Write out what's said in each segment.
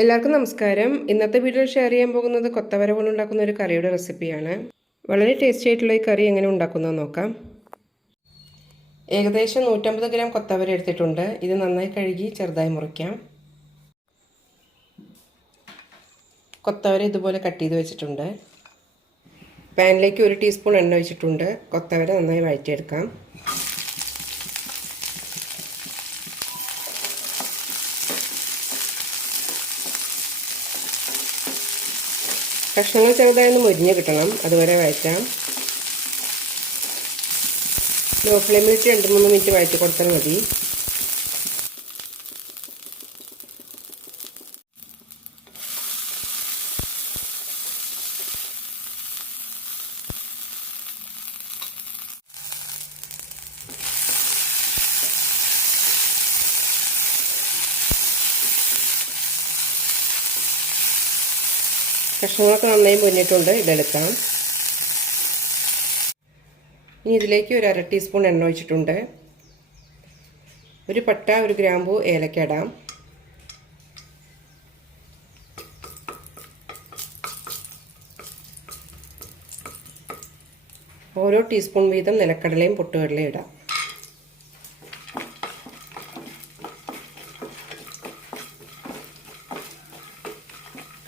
എല്ലാവർക്കും നമസ്കാരം. ഇന്നത്തെ വീഡിയോയിൽ ഷെയർ ചെയ്യാൻ പോകുന്നത് കൊത്തവര കൊണ്ടുണ്ടാക്കുന്ന ഒരു കറിയുടെ റെസിപ്പിയാണ് വളരെ ടേസ്റ്റി ആയിട്ടുള്ള ഈ കറി എങ്ങനെ ഉണ്ടാക്കുന്നത് നോക്കാം. ഏകദേശം നൂറ്റമ്പത് ഗ്രാം കൊത്തവര എടുത്തിട്ടുണ്ട്. ഇത് നന്നായി കഴുകി ചെറുതായി മുറിക്കാം. കൊത്തവര ഇതുപോലെ കട്ട് ചെയ്ത് വെച്ചിട്ടുണ്ട്. പാനിലേക്ക് ഒരു ടീസ്പൂൺ എണ്ണ ഒഴിച്ചിട്ടുണ്ട്. കൊത്തവര നന്നായി വഴറ്റിയെടുക്കാം. കഷ്ണങ്ങൾ ചെറുതായൊന്ന് മുരിഞ്ഞ് കിട്ടണം. അതുവരെ വഴറ്റാം. ലോ ഫ്ലെയിമിലിട്ട് രണ്ട് മൂന്ന് മിനിറ്റ് വഴറ്റി കൊടുത്താൽ മതി. കഷ്ണങ്ങളൊക്കെ നന്നായി മുന്നിട്ടുണ്ട് ഇതെടുക്കാം ഇനി ഇതിലേക്ക് ഒരു അര ടീസ്പൂൺ എണ്ണ ഒഴിച്ചിട്ടുണ്ട്. ഒരു പട്ട ഒരു ഗ്രാമ്പു ഏലക്ക ഇടാം. ഓരോ ടീസ്പൂൺ വീതം നിലക്കടലയും പൊട്ടുകടലയും ഇടാം.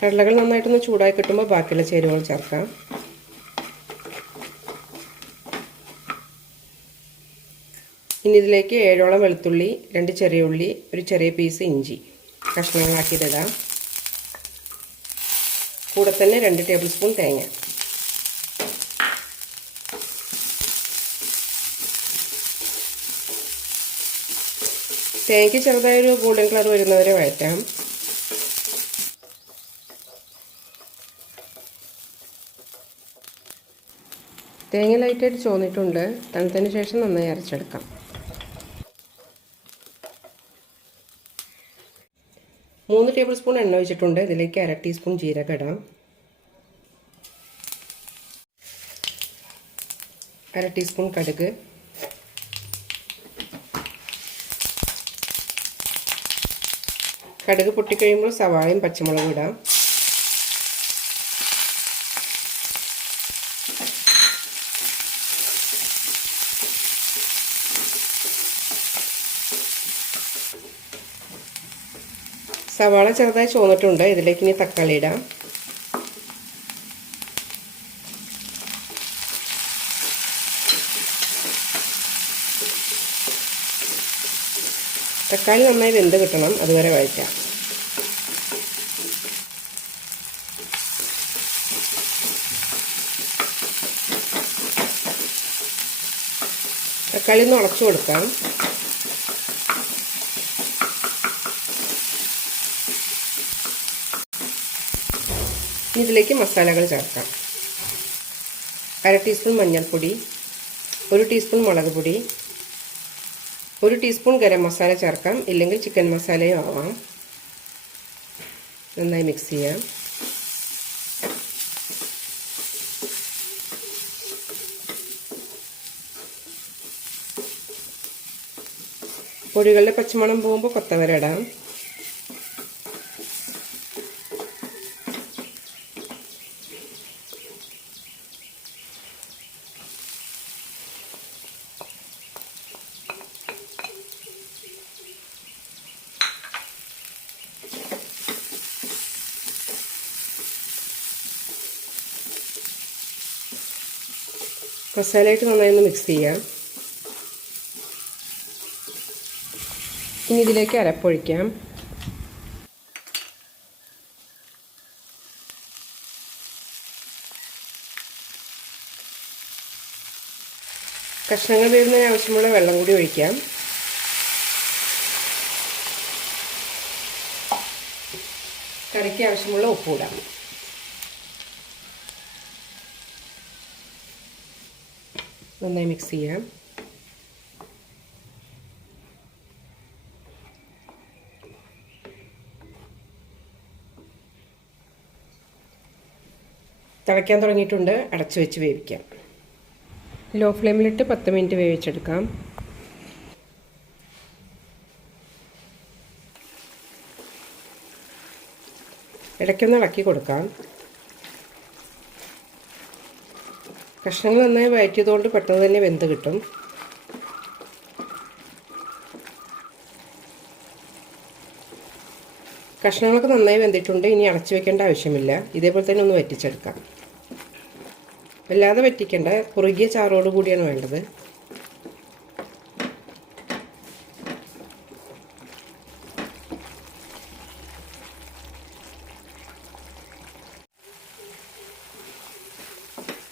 കടലകൾ നന്നായിട്ടൊന്ന് ചൂടായി കിട്ടുമ്പോൾ ബാക്കിയുള്ള ചേരുവകൾ ചേർക്കാം. ഇനി ഇതിലേക്ക് ഏഴോളം വെളുത്തുള്ളി രണ്ട് ചെറിയ ഉള്ളി ഒരു ചെറിയ പീസ് ഇഞ്ചി. കഷ്ണങ്ങളാക്കിയിട്ടിടാം. കൂടെ തന്നെ രണ്ട് ടേബിൾ സ്പൂൺ തേങ്ങ. തേങ്ങയ്ക്ക് ചെറുതായൊരു ഗോൾഡൻ കളർ വരുന്നവരെ വഴറ്റാം. തേങ്ങ ലൈറ്റായിട്ട് ചോന്നിട്ടുണ്ട്. തണുത്തതിന് ശേഷം നന്നായി അരച്ചെടുക്കാം. മൂന്ന് ടേബിൾ സ്പൂൺ എണ്ണ ഒഴിച്ചിട്ടുണ്ട്. ഇതിലേക്ക് അര ടീസ്പൂൺ ജീരകം ഇടാം. അര ടീസ്പൂൺ കടുക്. കടുക് പൊട്ടിക്കഴിയുമ്പോൾ സവാളയും പച്ചമുളകും ഇടാം. സവാള ചെറുതായി ചോന്നിട്ടുണ്ട്. ഇതിലേക്ക് ഇനി തക്കാളി ഇടാം. തക്കാളി നന്നായി വെന്ത് കിട്ടണം. അതുവരെ വഴറ്റാം. തക്കാളി ഒന്ന് ഉടച്ചു കൊടുക്കാം. ഇതിലേക്ക് മസാലകൾ ചേർക്കാം. അര ടീസ്പൂൺ മഞ്ഞൾപ്പൊടി ഒരു ടീസ്പൂൺ മുളക് പൊടി ഒരു ടീസ്പൂൺ ഗരം മസാല ചേർക്കാം. ഇല്ലെങ്കിൽ ചിക്കൻ മസാലയും ആവാം. നന്നായി മിക്സ് ചെയ്യാം. പൊടികളുടെ പച്ചമണം പോകുമ്പോൾ കൊത്തവര ഇടാം. മസാലയായിട്ട് നന്നായി ഒന്ന് മിക്സ് ചെയ്യാം. ഇനി ഇതിലേക്ക് അരപ്പൊഴിക്കാം. കഷ്ണങ്ങൾ വരുന്നതിന് ആവശ്യമുള്ള വെള്ളം കൂടി ഒഴിക്കാം. കറിക്ക് ആവശ്യമുള്ള ഉപ്പൂടാം നന്നായി മിക്സ് ചെയ്യാം. തിളയ്ക്കാൻ തുടങ്ങിയിട്ടുണ്ട്. അടച്ചു വെച്ച് വേവിക്കാം. ലോ ഫ്ലെയിമിലിട്ട് പത്ത് മിനിറ്റ് വേവിച്ചെടുക്കാം. ഇടയ്ക്കൊന്ന് ഇളക്കി കൊടുക്കാം. കഷ്ണങ്ങൾ നന്നായി വഴറ്റിയതുകൊണ്ട് പെട്ടെന്ന് തന്നെ വെന്ത് കിട്ടും. കഷ്ണങ്ങളൊക്കെ നന്നായി വെന്തിട്ടുണ്ട് ഇനി അടച്ചു വെക്കേണ്ട ആവശ്യമില്ല. ഇതേപോലെ തന്നെ ഒന്ന് വറ്റിച്ചെടുക്കാം. വല്ലാതെ വറ്റിക്കേണ്ട കുറുകിയ ചാറോട് കൂടിയാണ് വേണ്ടത്.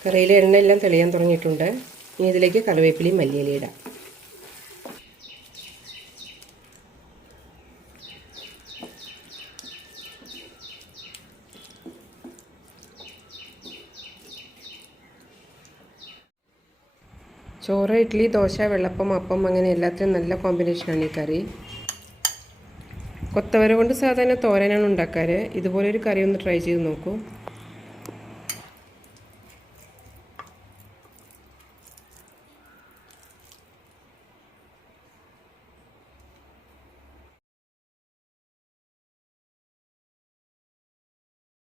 കറിയിലെ എണ്ണയെല്ലാം തെളിയാൻ തുടങ്ങിയിട്ടുണ്ട്. ഇനി ഇതിലേക്ക് കറിവേപ്പിലയും മല്ലിയിലയും ഇടാം. ചോറ് ഇഡ്ഡലി ദോശ വെള്ളപ്പം അപ്പം അങ്ങനെ എല്ലാത്തിനും നല്ല കോമ്പിനേഷനാണ് ഈ കറി. കൊത്തവര കൊണ്ട് സാധാരണ തോരനാണ് ഉണ്ടാക്കാറ്. ഇതുപോലൊരു കറി ഒന്ന് ട്രൈ ചെയ്ത് നോക്കൂ.